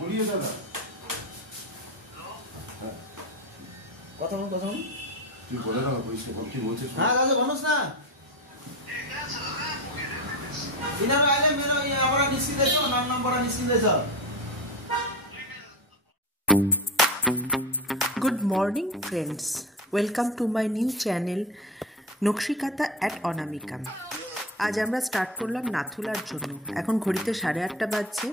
বলিয়ে দাদা কথা তুই বলে দাও কি বলছিস? হ্যাঁ দাদা বলছ না ইনার আইলে মেনো আমরা নিশ্চিত আছো নাম বড় নিশ্চিত আছো। Good morning friends, welcome to my new channel নকশিকাতা at অনামিকা। আজ আমরা স্টার্ট করলাম নাথুলার জন্য। এখন ঘড়িতে 8:30 বাজছে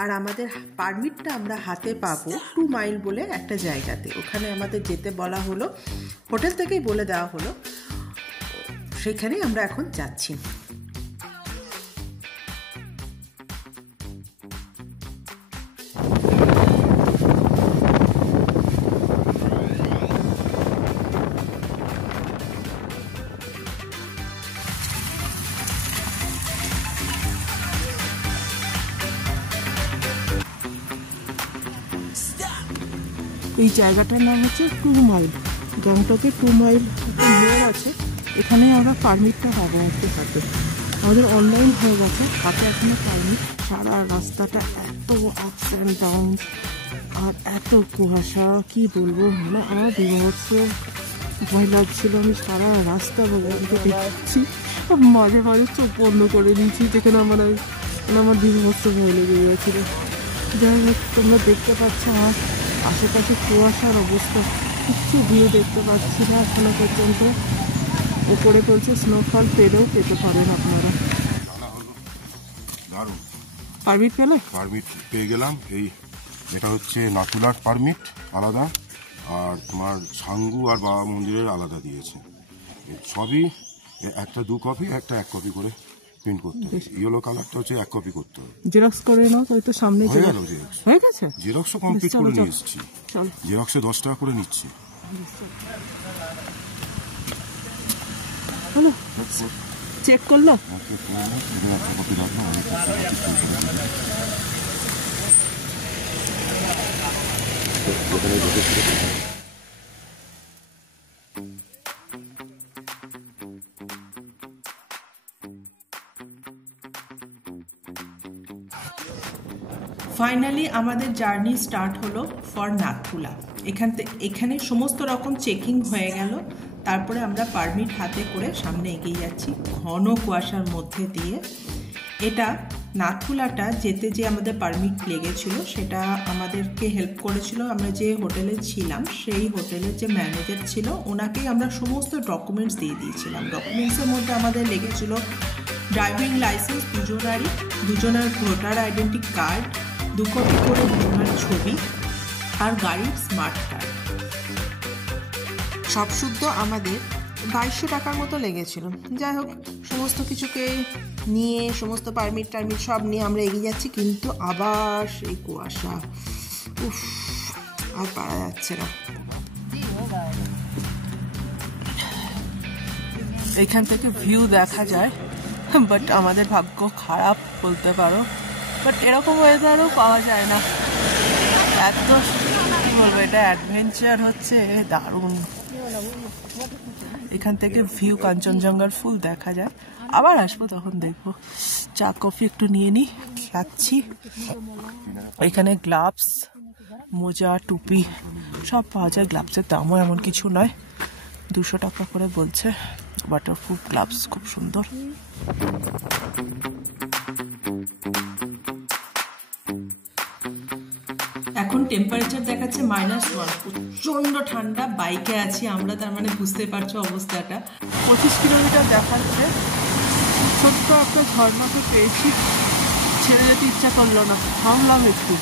আর আমাদের পারমিটটা আমরা হাতে পাবো 2 মাইল বলে একটা জায়গাতে। ওখানে আমাদের যেতে বলা হলো, হোটেল থেকেই বলে দেওয়া হলো, সেখানেই আমরা এখন যাচ্ছি। এই জায়গাটার নাম হচ্ছে 2 মাইল। গ্যাংটকে 2 মাইল একটা মোড় আছে, এখানেই আমরা পারমিটটা পাবো একটু হাতে। আমাদের অনলাইন হয়ে গেছে, হাতে এখনো পারমিট। সারা রাস্তাটা এত আপস অ্যান্ড ডাউন আর এত কুয়াশা, কি বলবো, মানে আমার বিভৎস ভয় লাগছিল। আমি সারা রাস্তা ভগবানকে দেখছি, মাঝে মাঝে চোখ বন্ধ করে দিয়েছি, যেখানে আমার বিভৎস ভয় লেগে গিয়েছিল। যাই হোক, তোমরা দেখতে পাচ্ছ আমার আশেপাশে কুয়াশার অবস্থা, কিচ্ছু ভিউ দেখতে পাচ্ছি না এখনো পর্যন্ত। উপরে বলছে স্নোফল পেলেও পেতে পারেন আপনারা। পারমিট পেলে? পারমিট পেয়ে গেলাম। এটা হচ্ছে নাথুলার পারমিট আলাদা, আর তোমার সাঙ্গু আর বাবা মন্দিরের আলাদা দিয়েছে। সবই একটা 2 কপি, একটা 1 কপি করে প্রিন্ট করতে হবে। ইয়েলো কালারটা হচ্ছে 1 কপি করতে হবে। জেরক্স করে নাও, তাই তো সামনে হয়ে গেছে। জেরক্সও কমপ্লিট করে নিয়ে এসেছি। জেরক্সে 10 টাকা করে নিচ্ছি। হ্যালো, চেক করলো? ফাইনালি আমাদের জার্নি স্টার্ট হলো ফর নাথুলা। এখানে সমস্ত রকম চেকিং হয়ে গেল। তারপরে আমরা পারমিট হাতে করে সামনে এগিয়ে যাচ্ছি ঘন কুয়াশার মধ্যে দিয়ে। এটা নাথুলাটা যেতে যে আমাদের পারমিট লেগেছিল, সেটা আমাদেরকে হেল্প করেছিল। আমরা যে হোটেলে ছিলাম সেই হোটেলের যে ম্যানেজার ছিল, ওনাকেই আমরা সমস্ত ডকুমেন্টস দিয়ে দিয়েছিলাম। ডকুমেন্টসের মধ্যে আমাদের লেগেছিল ড্রাইভিং লাইসেন্স দুজনের ভোটার আইডেন্টি কার্ড, 2 কপি করে দুজনের ছবি, আর গাড়ির স্মার্ট কার্ড। সব শুদ্ধ আমাদের 2200 টাকার মতো লেগেছিল। যাই হোক, সমস্ত কিছুকে নিয়ে, সমস্ত পারমিট সব নিয়ে আমরা এগিয়ে যাচ্ছি, কিন্তু আবার সেই কুয়াশা, উফ, আর পারা যাচ্ছে না। এখান থেকে ভিউ দেখা যায়, বাট আমাদের ভাগ্য খারাপ বলতে পারো। বাট এরকম ওয়েদারও পাওয়া যায় না। এত কি বলবো, এটা অ্যাডভেঞ্চার হচ্ছে দারুণ। এখান থেকে ভিউ কাঞ্চনজঙ্ঘার ফুল দেখা যায়। আবার আসবো, তখন দেখবো। চা কফি একটু নিয়ে নিই, খাচ্ছি। এখানে গ্লাভস, মোজা, টুপি সব পাওয়া যায়। গ্লাভসের দামও এমন কিছু নয়, 200 টাকা করে বলছে। ওয়াটারপ্রুফ গ্লাভস, খুব সুন্দর। এখন টেম্পারেচার দেখাচ্ছে -1, প্রচন্ড ঠান্ডা। বাইকে আছি আমরা, তার মানে বুঝতে পারছো অবস্থাটা। 25 কিলোমিটার দেখাচ্ছে। ছোট্ট একটা ঝর্ণাকে পেয়েছি, ছেড়ে যেতে ইচ্ছা করলো না, থামলাম একটু।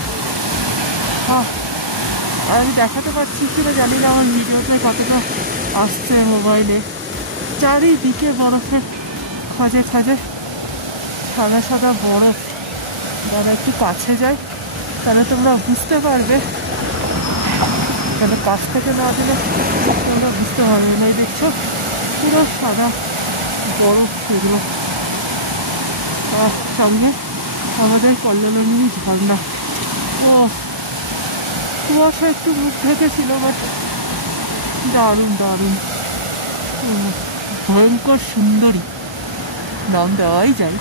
আমি দেখাতে পারছি কিনা জানি না আমার ভিডিওতে কতটা আসছে মোবাইলে। চারিদিকে বরফের খাজে সাদা সাদা বরফ। যারা একটু কাছে যায় তাহলে তোমরা বুঝতে পারবে, তাহলে কাছ থেকে না দিলে তোমরা বুঝতে পারবে না। এই দেখছো পুরো সাদা বরফ এগুলো। সামনে আমাদের কল্যাণী ঝর্ণা। কুয়াশা একটু মুখ ঢেকেছিল, বাট দারুণ ভয়ঙ্কর সুন্দরী, নাম দেওয়াই যায়।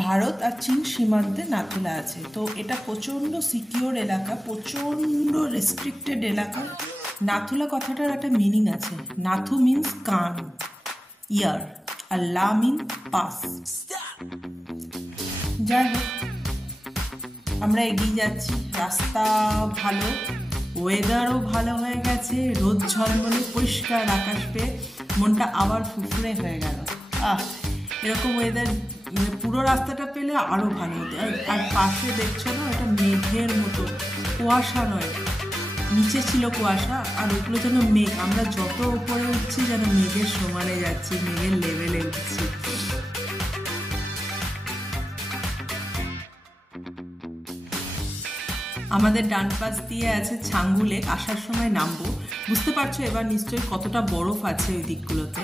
ভারত আর চীন সীমান্তে নাথুলা আছে। তো এটা প্রচণ্ড সিকিওর এলাকা, প্রচণ্ড রেস্ট্রিক্টেড এলাকা। নাথুলা কথাটার একটা মিনিং আছে। নাথু মিন্স কান, ইয়ার, আর লা মিন পাস। যাই হোক, আমরা এগিয়ে যাচ্ছি, রাস্তা ভালো, ওয়েদারও ভালো হয়ে গেছে, রোদ ঝলমলে পরিষ্কার আকাশ পেয়ে মনটা আবার ফুরফুরে হয়ে গেল। এরকম ওয়েদার পুরো রাস্তাটা পেলে আরও ভালো হতো। আর পাশে দেখছো না, এটা মেঘের মতো, কুয়াশা নয়, নিচে ছিল কুয়াশা আর ওগুলো যেন মেঘ। আমরা যত উপরে উঠছি যেন মেঘের সমানে যাচ্ছি, মেঘের লেভেলে উঠছি। আমাদের ডান পাশ দিয়ে আছে ছাঙ্গু লেক। আসার সময় নামবো, বুঝতে পারছো এবার নিশ্চয়ই কতটা বরফ আছে ওই দিকগুলোতে।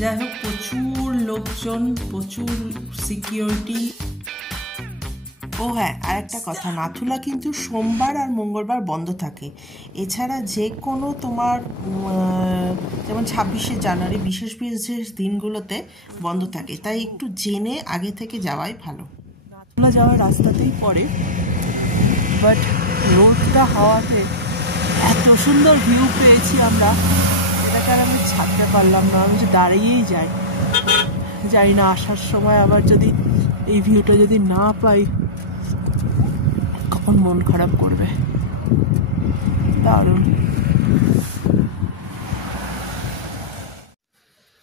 যাই হোক, প্রচুর লোকজন, প্রচুর সিকিউরিটি। ও হ্যাঁ, আর একটা কথা, নাথুলা কিন্তু সোমবার আর মঙ্গলবার বন্ধ থাকে। এছাড়া যে কোনো তোমার যেমন 26শে জানুয়ারি বিশেষ বিশেষ দিনগুলোতে বন্ধ থাকে, তাই একটু জেনে আগে থেকে যাওয়াই ভালো। নাথুলা যাওয়ার রাস্তাতেই পড়ে, বাট রোদটা হওয়াতে এত সুন্দর ভিউ পেয়েছি আমরা, এটাকে আর আমি ছাড়তে পারলাম না। আমি যে দাঁড়িয়েই যাই, জানি না আসার সময় আবার যদি এই ভিউটা যদি না পাই কখন মন খারাপ করবে। দারুণ।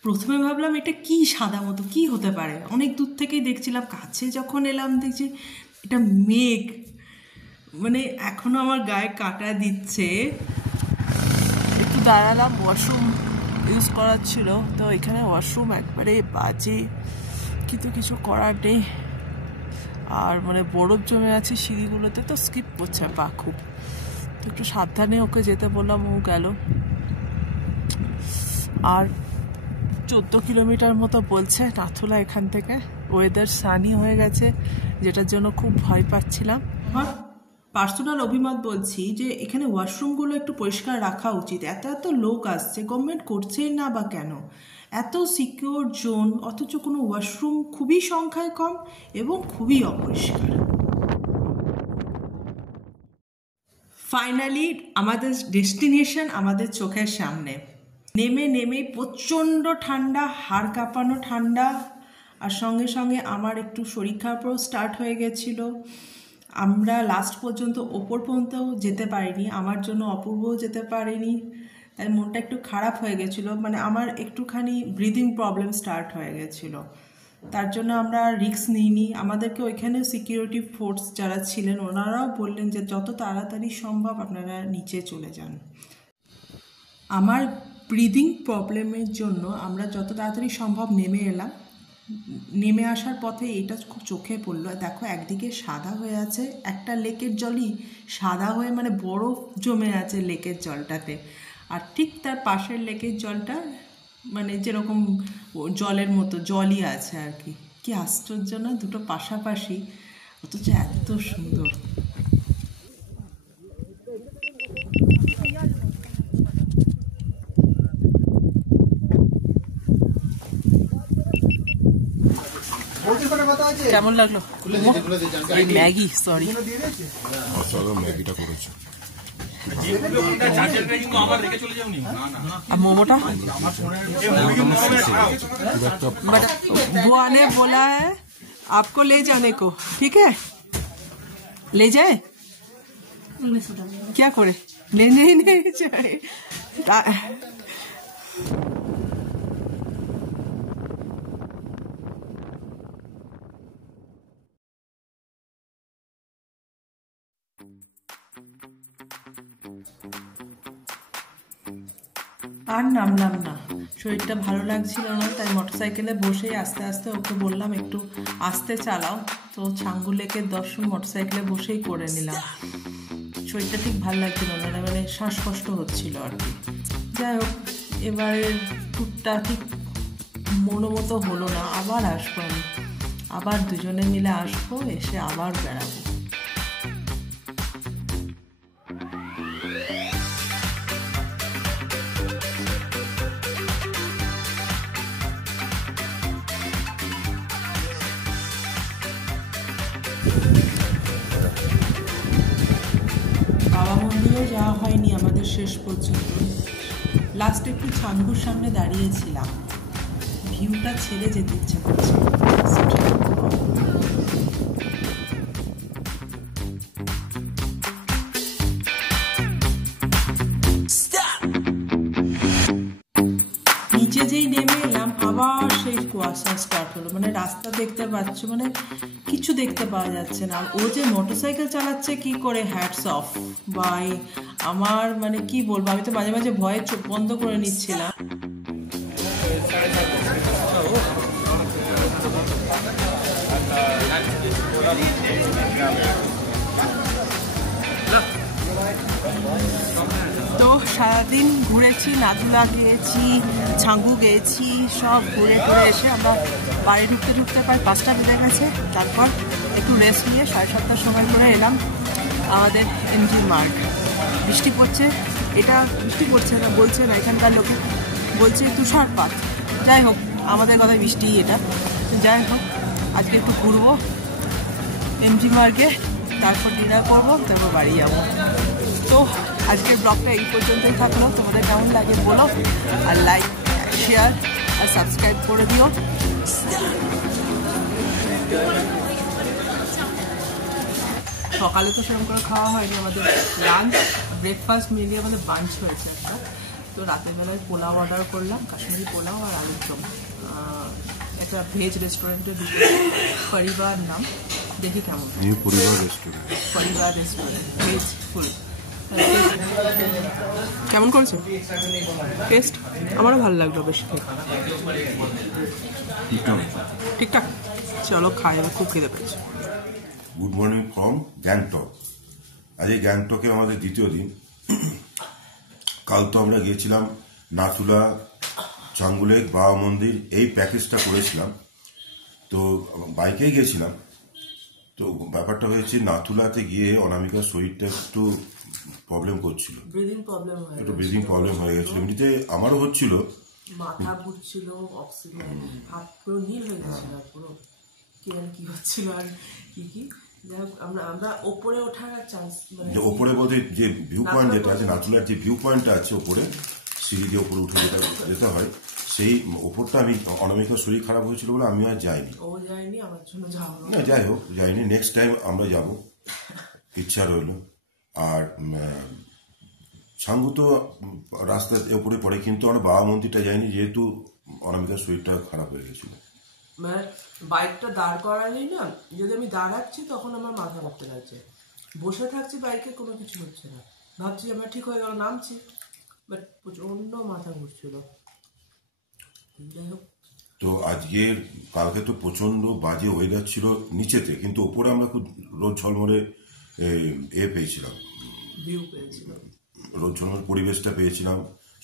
প্রথমে ভাবলাম এটা কি সাদা মতো, কি হতে পারে, অনেক দূর থেকেই দেখছিলাম, কাছে যখন এলাম দেখছি এটা মেঘ। মানে এখনো আমার গায়ে কাঁটা দিচ্ছে। একটু দাঁড়ালাম, ওয়াশরুম ইউজ করার ছিল, তো এখানে ওয়াশরুম একবারে বাজে, কিন্তু কিছু করার নেই। আর মানে বরফ জমে আছে সিঁড়িগুলোতে, তো স্কিপ করছে পা খুব, তো একটু সাবধানে ওকে যেতে বললাম, ও গেল। আর 14 কিলোমিটার মতো বলছে নাথুলা এখান থেকে। ওয়েদার সানি হয়ে গেছে, যেটার জন্য খুব ভয় পাচ্ছিলাম। আমার পার্সোনাল অভিমত বলছি যে এখানে ওয়াশরুমগুলো একটু পরিষ্কার রাখা উচিত। এত এত লোক আসছে, গভর্নমেন্ট করছেই না বা কেন? এত সিকিউর জোন, অথচ কোনো ওয়াশরুম খুবই সংখ্যায় কম এবং খুবই অপরিষ্কার। ফাইনালি আমাদের ডেস্টিনেশন আমাদের চোখের সামনে। নেমেই প্রচণ্ড ঠান্ডা, হাড় কাঁপানো ঠান্ডা, আর সঙ্গে সঙ্গে আমার একটু শরীর খারাপও স্টার্ট হয়ে গেছিলো। আমরা লাস্ট পর্যন্ত ওপর পর্যন্ত যেতে পারিনি, আমার জন্য অপূর্বও যেতে পারিনি, তাই মনটা একটু খারাপ হয়ে গেছিলো। মানে আমার একটুখানি ব্রিদিং প্রবলেম স্টার্ট হয়ে গেছিলো, তার জন্য আমরা রিস্ক নিইনি। আমাদেরকে ওইখানে সিকিউরিটি ফোর্স যারা ছিলেন ওনারাও বললেন যে যত তাড়াতাড়ি সম্ভব আপনারা নিচে চলে যান। আমার ব্রিদিং প্রবলেমের জন্য আমরা যত তাড়াতাড়ি সম্ভব নেমে এলাম। নেমে আসার পথে এটা খুব চোখে পড়লো, দেখো একদিকে সাদা হয়ে আছে, একটা লেকের জলই সাদা হয়ে মানে বরফ জমে আছে লেকের জলটাতে, আর ঠিক তার পাশের লেকের জলটা মানে যেরকম জলের মতো জলই আছে আর কি। কি আশ্চর্য না, দুটো পাশাপাশি, অথচ এত সুন্দর। কেমন লাগলো? ম্যাগি, সরি ম্যাগিটা করেছে। अब मोमोटा बुआ ने बोला है आपको ले जाने को, ठीक है? ले जाए क्या करे? ले नहीं जाए। আর নামলাম না, শরীরটা ভালো লাগছিল না, তাই মোটরসাইকেলে বসেই আস্তে আস্তে ওকে বললাম একটু আস্তে চালাও। তো ছাঙ্গু লেকের দর্শন মোটরসাইকেলে বসেই করে নিলাম। শরীরটা ঠিক ভালো লাগছিল না, মানে শ্বাসকষ্ট হচ্ছিল আর কি। যাই হোক, এবারের ট্যুরটা ঠিক মনোমতো হলো না। আবার আসবো আমি, আবার দুজনে মিলে আসবো, এসে আবার বেড়াবো। বাবা মন্দিরেও যাওয়া হয়নি আমাদের শেষ পর্যন্ত। লাস্ট একটু ছাঙ্গুর সামনে দাঁড়িয়েছিলাম, ভিউটা ছেড়ে যেতে ইচ্ছা করছে। নিচে যেই নেমে এলাম আবার সেই কুয়াশা স্টার্ট হলো, মানে রাস্তা দেখতে পাচ্ছ, মানে কিছু দেখতে পাওয়া যাচ্ছে না। ও যে মোটরসাইকেল চালাচ্ছে কি করে, হ্যাটস অফ বাই। আমার মানে কি বলবো, আমি তো মাঝে মাঝে ভয়ে চোখ বন্ধ করে নিচ্ছিলাম। তো সারাদিন ঘুরেছি, নাথুলা গিয়েছি, ছাঙ্গু গিয়েছি, সব ঘুরে ঘুরে এসে আমরা বাড়ি ঢুকতে ঢুকতে প্রায় 5টা বেজে গেছে। তারপর একটু রেস্ট নিয়ে 7:30টার সময় করে এলাম আমাদের এমজি মার্ট। বৃষ্টি পড়ছে, এটা বৃষ্টি পড়ছে না বলছে না, এখানকার লোকে বলছে তুষারপাত। যাই হোক, আমাদের কথায় বৃষ্টি এটা। যাই হোক, আজকে একটু ঘুরবো এমজি মার্গে, তারপর ডিনার করবো, তারপর বাড়ি যাবো। তো আজকের ব্লগটা এই পর্যন্তই থাকলো। তোমাদের কেমন লাগে বলো, আর লাইক, শেয়ার আর সাবস্ক্রাইব করে দিও। সকালে তো সেরকম করে খাওয়া হয়নি, আমাদের লাঞ্চ ব্রেকফাস্ট মিলিয়ে আমাদের বাঞ্চ হয়েছে একটা। তো রাতের বেলায় পোলাও অর্ডার করলাম, কাশ্মীরি পোলাও আর আলুর দম। একটা ভেজ রেস্টুরেন্টে ঢুকে, পরিবার নাম, দেখি কেমন। পরিবার রেস্টুরেন্ট, ভেজ ফুল। কেমন করেছে টেস্ট? আমারও ভালো লাগলো বেশি। ঠিকঠাক, চলো খাই, খুব খেতে পেয়েছি। Good morning from Gangtok. আজ এই গ্যাংটকে আমাদের দ্বিতীয় দিন। কাল তো আমরা গিয়েছিলাম নাথুলা, ছাঙ্গু লেক, বাবা মন্দির, এই প্যাকেজটা করেছিলাম। তো বাইকেই গেছিলাম। তো ব্যাপারটা হয়েছে নাথুলাতে গিয়ে অনামিকার শরীরটা একটু প্রবলেম করছিল, একটু ব্রিদিং প্রবলেম হয়ে গেছিল। এমনিতে আমারও হচ্ছিল, মাথা ঘুরছিল, অক্সিজেন হাত পুরো নীল হয়ে গেছিল, পুরো কি হচ্ছিল আর কি। আমরা ওপরে ওঠার চান্স, মানে ওপরে বলতে যে ভিউ পয়েন্ট যেটা আছে, নাথুলার যে ভিউ পয়েন্টটা আছে ওপরে, সিঁড়ি দিয়ে ওপরে উঠে যেতে হয়, সেই ওপরটা আমি অনামিকার শরীর খারাপ হয়েছিল বলে আমি আর যাইনি। ও যায়নি, আমার জন্য যাওয়া না, যাই হোক, যাইনি। নেক্সট টাইম আমরা যাব, ইচ্ছা রইল। আর ছাঙ্গু তো রাস্তার উপরে পড়ে, কিন্তু আমরা বাবা মন্দিরটা যাইনি, যেহেতু অনামিকার শরীরটা খারাপ হয়ে গেছিল। মানে বাইকটা দাঁড় করালেই না, যদি আমি দাঁড়াচ্ছি তখন আমার মাথা ঘুরতে লাগছে, বসে থাকছি বাইকে কোনো কিছু হচ্ছে না, ভাবছি আমরা ঠিক হয়ে গেল, নামছি, বাট প্রচন্ড মাথা ঘুরছিল। যাই হোক, তো আজকের কালকে তো প্রচন্ড বাজে ওয়েদার ছিল নিচেতে, কিন্তু ওপরে আমরা খুব রোদ ঝলমলে পেয়েছিলাম, ভিউ পেয়েছিলাম, রোদ ঝলমলে পরিবেশটা পেয়েছিলাম,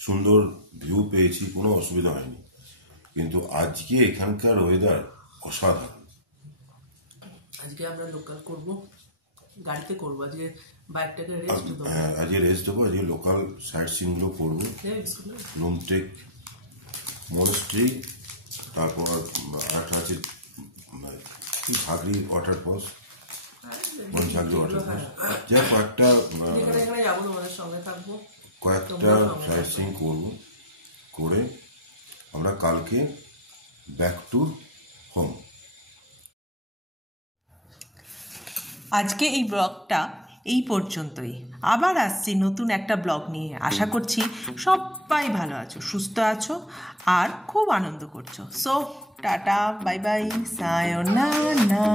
সুন্দর ভিউ পেয়েছি, কোনো অসুবিধা হয়নি। কিন্তু আজকে এখানকার ওয়েদার অসাধারণ। আজকে আমরা লোকাল করব, গাড়িতে করবো, আজকে বাইকটাকে রেস্ট দেবো। হ্যাঁ, আজকে রেস্ট দেবো, আজকে লোকাল সাইট সিনগুলো করবো। লুমটেক মনেস্ট্রি, তারপর একটা আছে ঝাগড়ি ওয়াটারফলস, ঝাগড়ি ওয়াটারফলস, যা কয়েকটা সাইট সিন করবো, করে আমরা কালকে ব্যাক টু হোম। আজকে এই ব্লগটা এই পর্যন্তই, আবার আসছি নতুন একটা ব্লগ নিয়ে। আশা করছি সবাই ভালো আছো, সুস্থ আছো আর খুব আনন্দ করছো। So tata, bye bye, সায়োনারা।